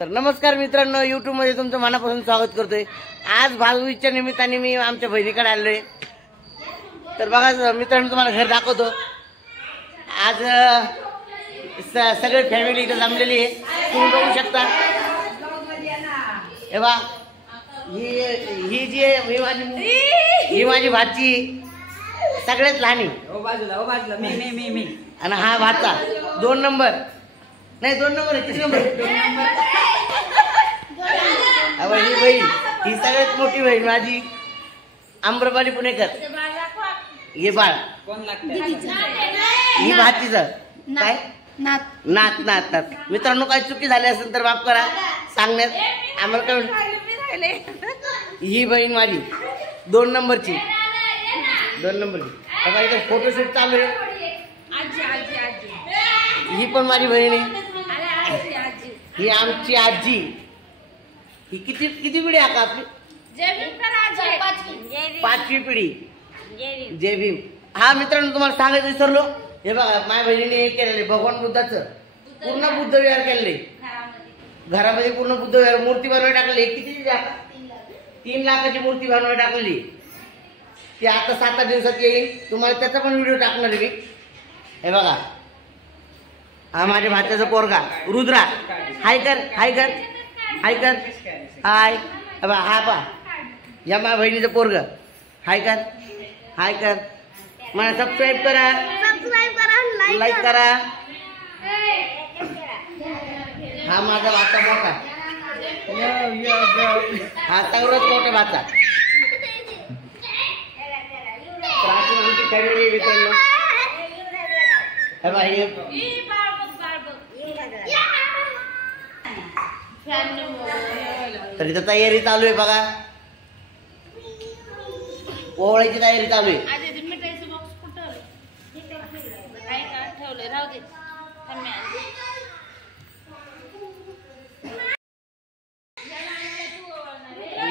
तर नमस्कार मित्रांनो, YouTube मध्ये तुमचं मनापासून स्वागत करतोय। आज भाऊबीजेच्या निमित्ताने मी आमच्या बहिणीकडे आलोय। तर बघा मित्रांनो, तुम्हाला घर दाखवतो। आज सगळे फॅमिली इथे जमलेली आहे, तुम्ही बघू शकता। हे बघा, ही जी ही माझी भाची, सगळ्यात लहान आहे। बाजूला मी आणि हा भाचा 2 नंबर, नाही 2 नंबर आहे, 3 नंबर। ही बहीण, ही सगळ्यात मोठी बहीण माझी आम्रपाली पुणेकर। हे बाळ कोण लागतं? ही भाचीचं काय नात नात। मित्रांनो, काही चुकी झाली असेल तर माफ करा सांगण्यात आम्हाला काय। ही बहीण माझी 2 नंबरची, 2 नंबरची। बघा इथे फोटोशूट चालू आहे। ही पण माझी बहीण आहे। ही आमची आजी। ही किती पिढी आहे का आपली? 5वी पिढी। जय भीम। हा मित्रांनो, तुम्हाला सांगायचं विसरलो, हे बघा माझ्या बहिणीने हे केलेले भगवान बुद्धाचं पूर्ण बुद्ध विहार केलेले घरामध्ये। पूर्ण बुद्ध विहार मूर्ती बनवायला टाकलेली। किती 3 लाखाची मूर्ती बनवायला टाकलेली। ती आता 7 दिवसात येईल, तुम्हाला त्याचा पण व्हिडिओ टाकणार आहे मी। हे बघा, हा माझ्या भाच्याचा पोरगा रुद्रा। हाय कर हाय कर हाय कर हाय। हा पा या माझ्या बहिणीचं पोरग। हाय कर हाय कर। मला सबस्क्राईब करा, लाईक करा। हा माझा भाचा मोठा, हा सर्वात मोठा भाचा। फॅमिली मित्रांनो, तर इथं तयारी चालू आहे बघा, ओवाळायची तयारी चालू आहे।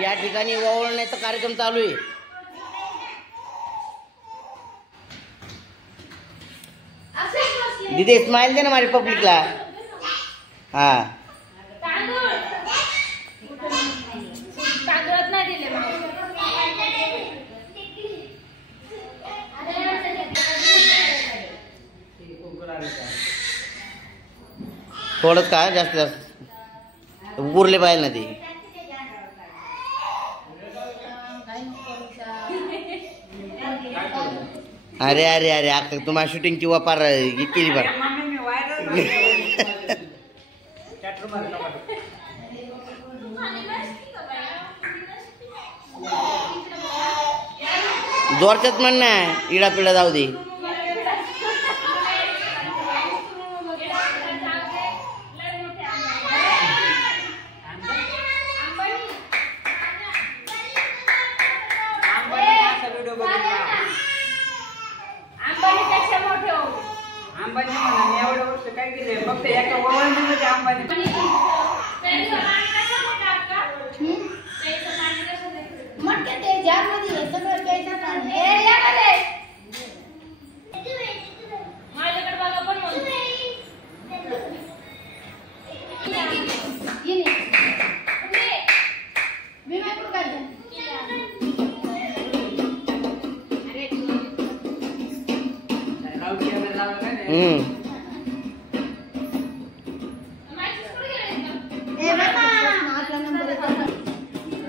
या ठिकाणी ओवाळण्याचा कार्यक्रम चालू आहे। दीदी स्माइल दे ना माझ्या पब्लिकला। हा थोडंच काय, जास्त उरले पाहिजे ना ते। अरे अरे अरे आता तुम्हाला शूटिंगची वापर केली बरं। जोरच्यात म्हण ना, इडा पिढा जाऊ दे।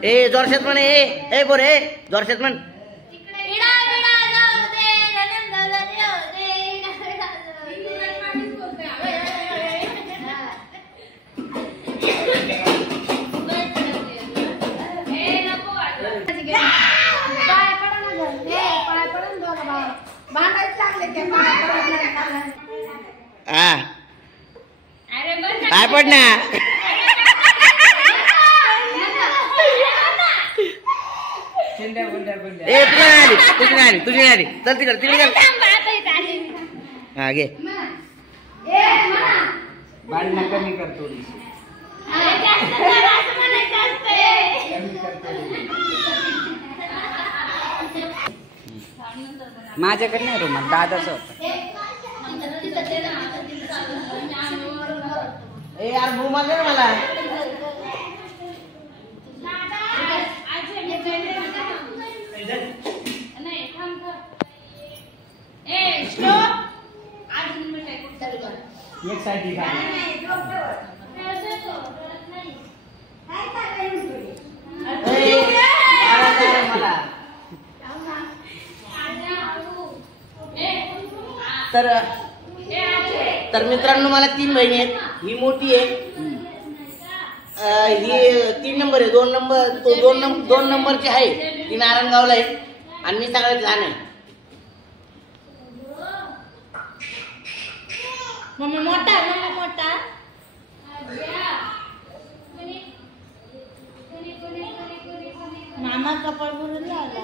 ए जोरशेत म्हणे, ए बोरे जोरशेत म्हण। काय पड ना ए तुझी नाही आली चल तिकडे हा घे। भांडणं कमी करतो माझ्याकडे नाही रुमाल, दादाच होता। ए यार रुमाल दे मला। तर मित्रांनो मला 3 बहिणी आहेत. ही मोठी आहे, ही 3 नंबर आहे. 2 नंबर तो 2 नंबरची आहे, ती नारायणगावला आहे. आणि मी सगळ्यात लहान आहे. मम्मी मोठा मोठा मामा कपाळ भरून लावला.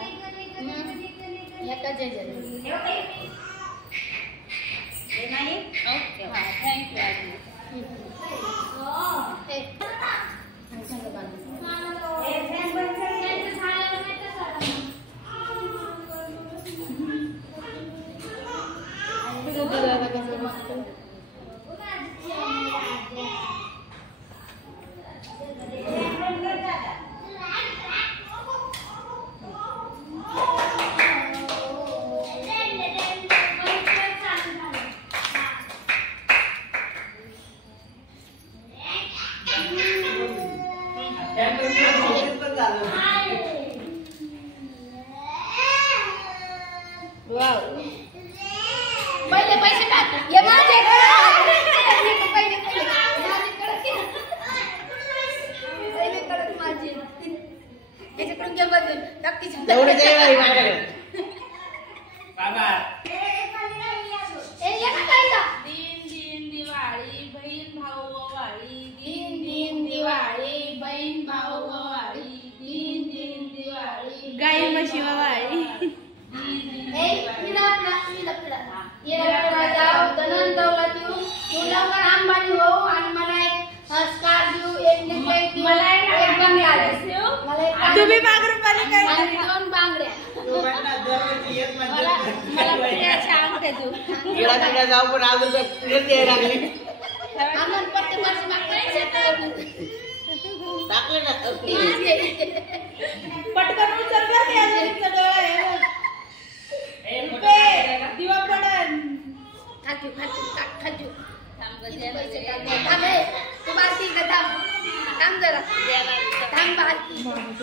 पहिले पैसे टाक. ये माझ्याकडे पहिले माझे त्याच्याकडून घे बदलून टाकीची दिन दिवाळी बहीण भाऊ वाळी. दिन दिवाळी बहीण भाऊ वाळी. दिन दिवाळी गाई म्हशी वाळी. अंबानी भाऊ आणि मला एक स्कार देऊ, एक नेकलेस देऊ, मला एक बंगला देऊ, तुम्ही मागून पाहिजे काय आणि 2 बांगड्या. जाऊ पण अजून लागली आम्हाला प्रत्येक वर्षी मागतात. टाकले ना पटकन उचल बरं की अजून इथं डोळा आहे. दिवा पडन. खाजू पैसे टाक. थांब रे, तू बारकी इकडे थांब. थांब जरा. थांब बारकी.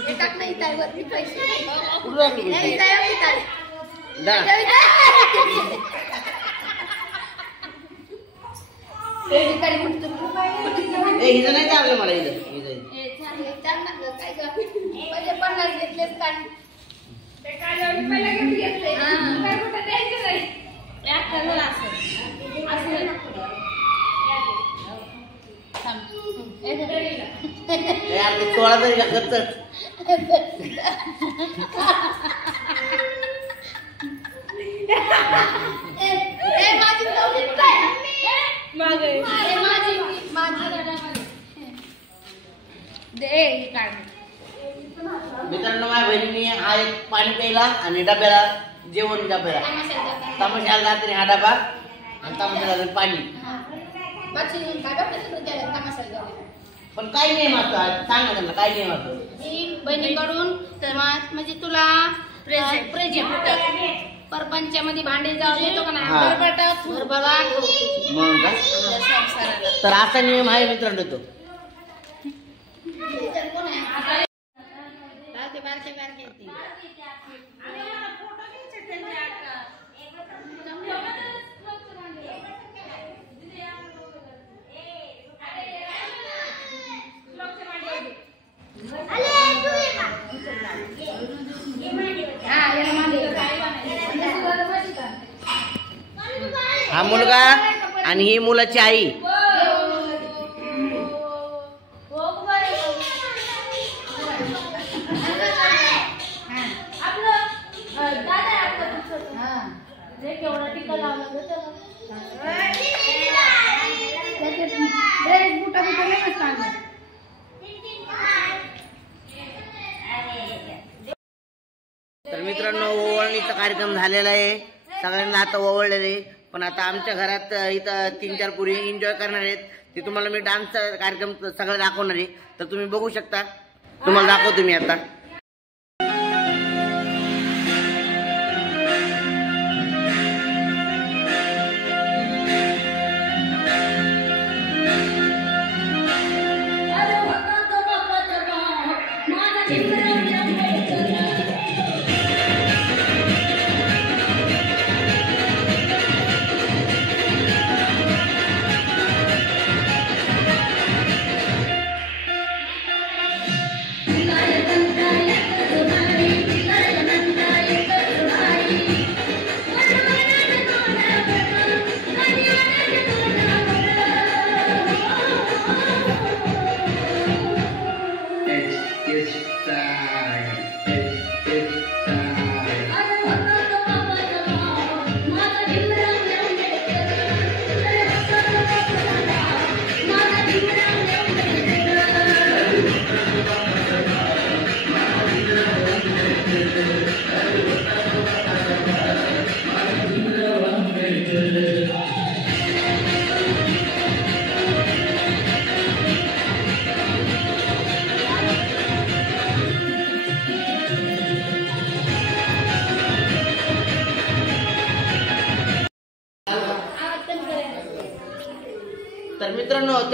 हे टाक नाही इथं वरती पैसे. नाही इथं आहे, इथं आहे. हिचं नाही चाललं मला इथं काय ग? पहिले 50 घेतलेत काढ. यार ते 16 तरी का करतात. माझी मित्रांनो माझ्या बहिणीने हा एक पाणी प्यायला आणि डब्याला जेवण डब्याला तमाशाला रात्री हा डबा आणि तमाशाला पाणी. पण काही नाही मागतो सांग ना त्यांना काही नाही मागतो. बहिणीकडून तर म्हणजे तुला प्रेझेंट परपंचामध्ये भांडे जाऊन येतो का नाही म्हणून का तर असा नियम आहे मित्रांनो तो. हा मुलगा आणि ही मुलाची आई. तर मित्रांनो ओवाळणीचा कार्यक्रम झालेला आहे. सगळ्यांना आता ओवाळलेलं आहे. पण आता आमच्या घरात इथं 3-4 पुरी एन्जॉय करणार आहेत. ते तुम्हाला मी डान्सचा कार्यक्रम सगळं दाखवणार आहे. तर तुम्ही बघू शकता. तुम्हाला दाखवतो मी आता.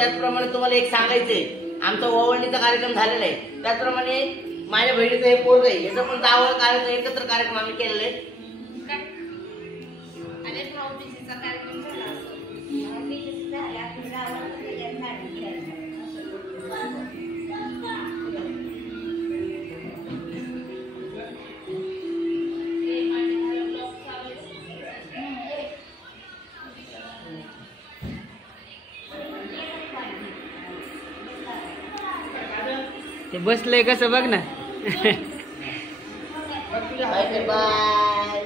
त्याचप्रमाणे तुम्हाला एक सांगायचंय, आमचा ओवळणीचा कार्यक्रम झालेला आहे, त्याचप्रमाणे माझ्या बहिणीचं हे पोरग आहे, याचं पण 10 कार्यक्रम एकत्र कार्यक्रम आम्ही केलेले आहे. ते बसलंय कसं बघ ना. Bye bye.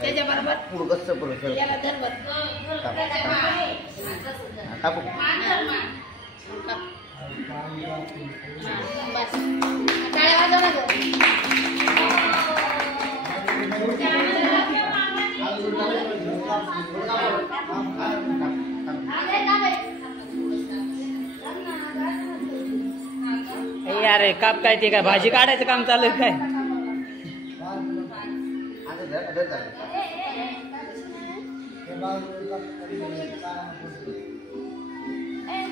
त्याच्या बरोबर पुढं पुढं याला धरवर कापू. बस टाळ्या वाजव ना गं. अरे काप काय ते काय भाजी काढायचं काम चालू आहे काय.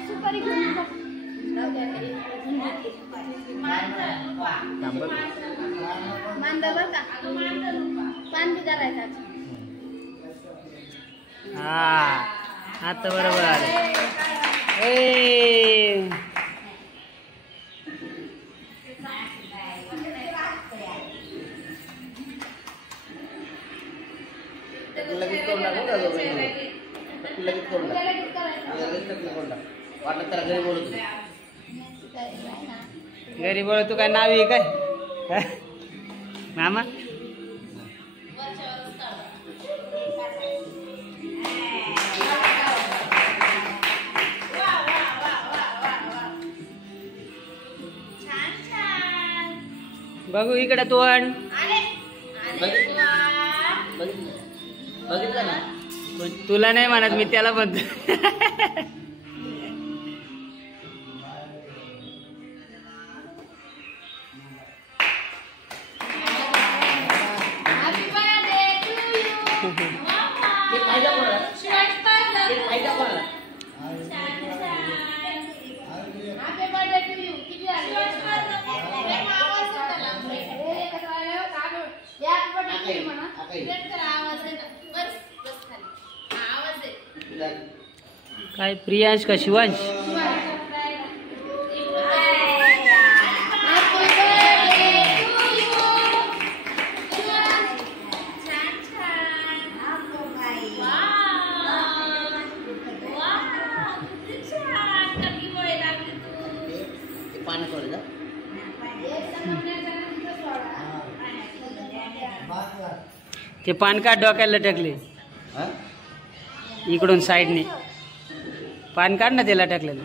सुपारी घेऊन मांदा बर का पान बी धरायचं. हा आता बरोबर आले. ए लगेच करून टाकू का लगेच करून टाक. लगेच करून टाक. वाटलं त्याला घरी बोलतो. घरी बोल तू काय नाव आहे काय मामा. बघू इकडे तोंड. बघितलं ना. तुला नाही म्हणत मी त्याला म्हणतो. काय प्रियांश का शिवांश. पाणी सोडायचं. ते पान का डोक्याला टाकले इकडून साईडने. पान काढ ना त्याला टाकलेलं.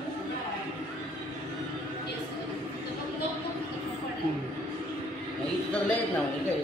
इथं लयच ना म्हणजे काय